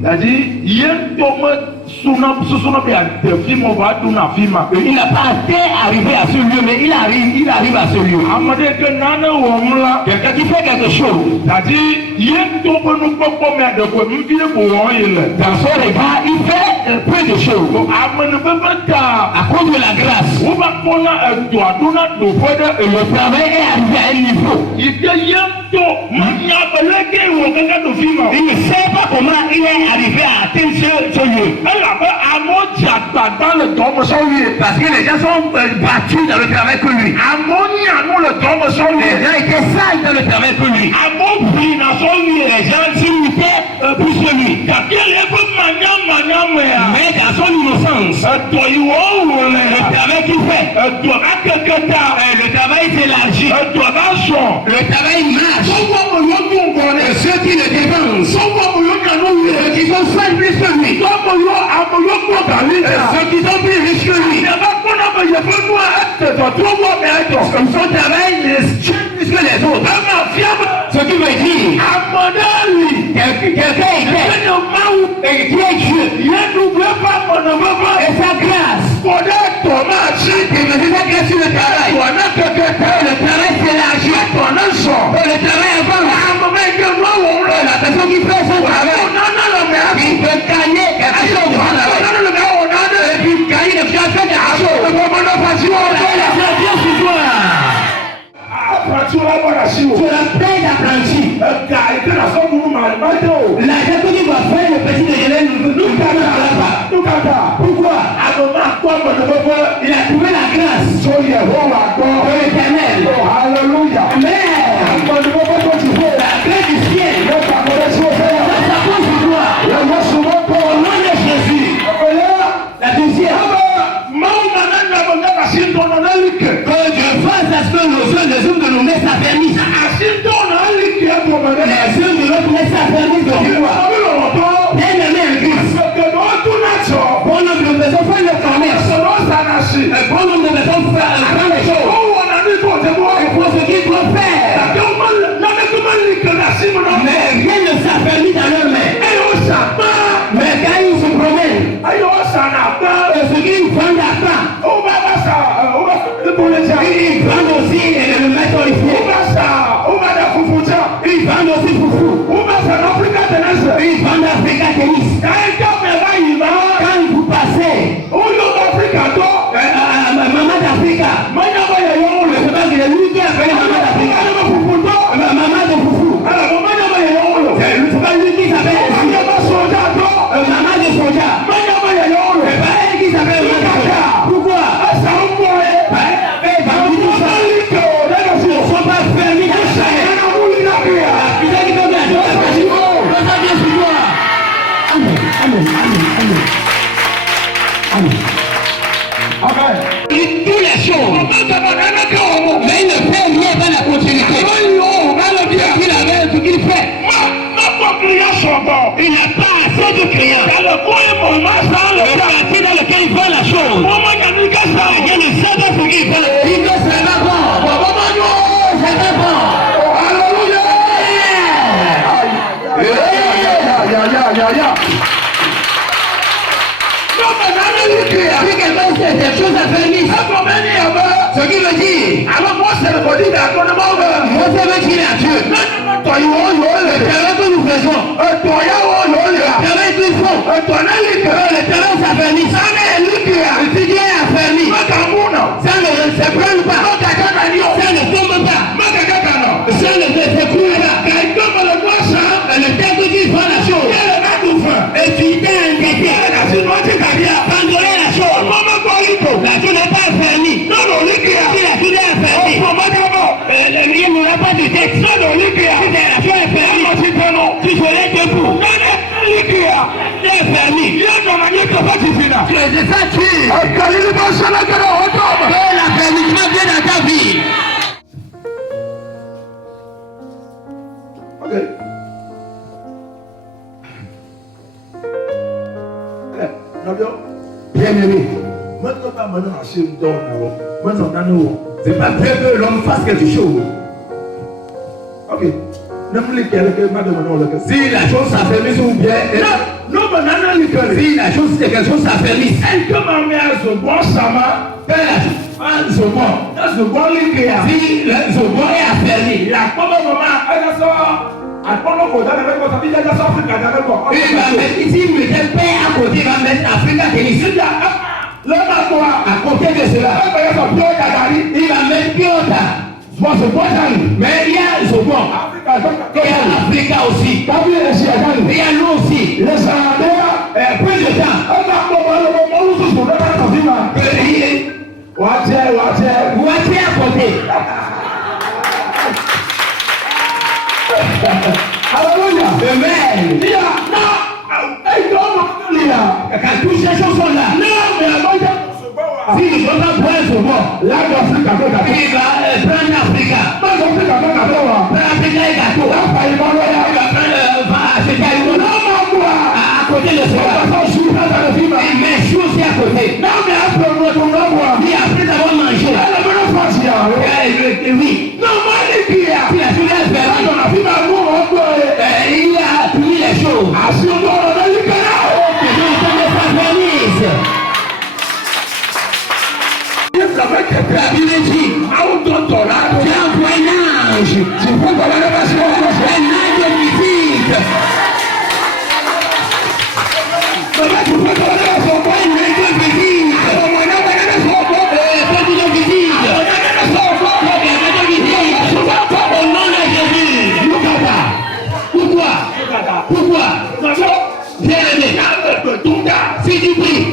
C'est-à-dire, il n'a pas arrivé à ce lieu, mais il arrive à ce lieu. Quelqu'un qui fait quelque chose. C'est-à-dire, dans son regard, il fait peu de choses. À cause de la grâce. Le travail est arrivé à un niveau. Il ne sait pas comment il est arrivé à atteindre ce lieu. Parce que les gens sont battus dans le travail que lui. Les gens étaient sages dans le travail que lui. Les gens s'imitaient plus que lui. Mais dans son innocence, le travail qu'il fait, le travail s'élargit, le travail marche. Ceux qui le dévancent, ceux qui sont sages plus que lui, ceux qui sont plus riches que lui, son travail tue plus que les autres. Ce qui veut dire, quelqu'un est qui est Dieu, et sa grâce, sur le travail, le travail s'élargit, le travail avance. La personne qui fait son travail, il peut gagner quelque chose. Et puis gagner quelque chose. Tu la paix d'apprenti. L'argent que tu vas faire, le petit déjeuner, nous pourquoi? Il a trouvé la grâce de l'Éternel. Alléluia. Mais la grâce du ciel, ça pose sur toi. Au nom de Jésus. La deuxième. Que Dieu fasse à ce que les hommes de nos mains s'affermissent. Les hommes de notre main s'affermissent de foi. Bien-aimé en Christ. Bon nombre de personnes font le commerce. Bon nombre de personnes font les choses. Et pour ce qu'ils doivent faire. Mais rien ne s'affermit dans leurs mains. Mais quand ils se promènent, ce qu'ils vendent à part, ils vendent aussi le maître ici. Ils vendent aussi foufou. Ils vendent Africa Tennis. Quand vous passez, Maman d'Africa, c'est pas que lui qui appelle Maman d'Africa. Maman de foufou. C'est pas lui qui s'appelle Maman de soja. C'est pas elle qui s'appelle Maman de soja. Pourquoi? Ils ne sont pas fermés dans ça. Amen. Toutes les choses. Mais il ne fait rien dans la continuité. Ce qu'il fait. Il n'a pas assez de clients. Le quartier dans lequel il fait la chose. Il ne sait pas ce qu'il fait. Il ne sait pas bon. C'est pas bon. Alléluia. Si quelqu'un sait des choses à faire, ce qui veut dire, moi c'est le body d'accompagnement. Moi c'est le qui est à Dieu. Le travail que nous faisons, le travail qu'ils font, le travail s'affermit. Si Dieu est affermi, ça ne se prenne pas, ça ne tombe pas, ça ne s'écoule pas. Le temps que tu fais la chose, et tu t'es inquiété, abandonner la chose, la chose n'est pas affermie. Si la chose est affermie, il n'y aura pas de tête. Si la chose est affermie, tu serais debout. C'est affermi. C'est ça qui est. L'affernissement vient dans ta vie. Ok. Bien-aimé. C'est pas vrai que l'homme fasse quelque chose. Ok. Si la chose s'affermit ou bien. Si la chose, c'est quelque chose s'affermisse. Elle que ma mère se boit sama. Un zoban. Se boit l'ikea. Si le zoban est affermi, La pomme maman, elle a ça. Elle prend le côté avec moi, ça dit déjà ça Afrique avec moi. il va mettre ici, il mettait paix à côté, il va mettre Afrique à tennis. Le matin, À côté de cela, il va mettre Piota. Mais il y a Zoban. Il y a l'Afrique aussi. Il y a nous aussi. Plus de temps. Voici à côté. Alléluia. Amen. Quand toutes ces choses sont là, si nous ne pouvons pas prendre Zoban, il va prendre Africa. Prendre Africa et gâteau. Il va prendre acheter à côté de cela. Il met choses à côté. Et après avoir mangé, oui. Si la chose est fermée, il a pris les choses. La Bible dit, tu envoies un ange. Un ange de visite. Pourquoi? Bien aimé, si tu pries,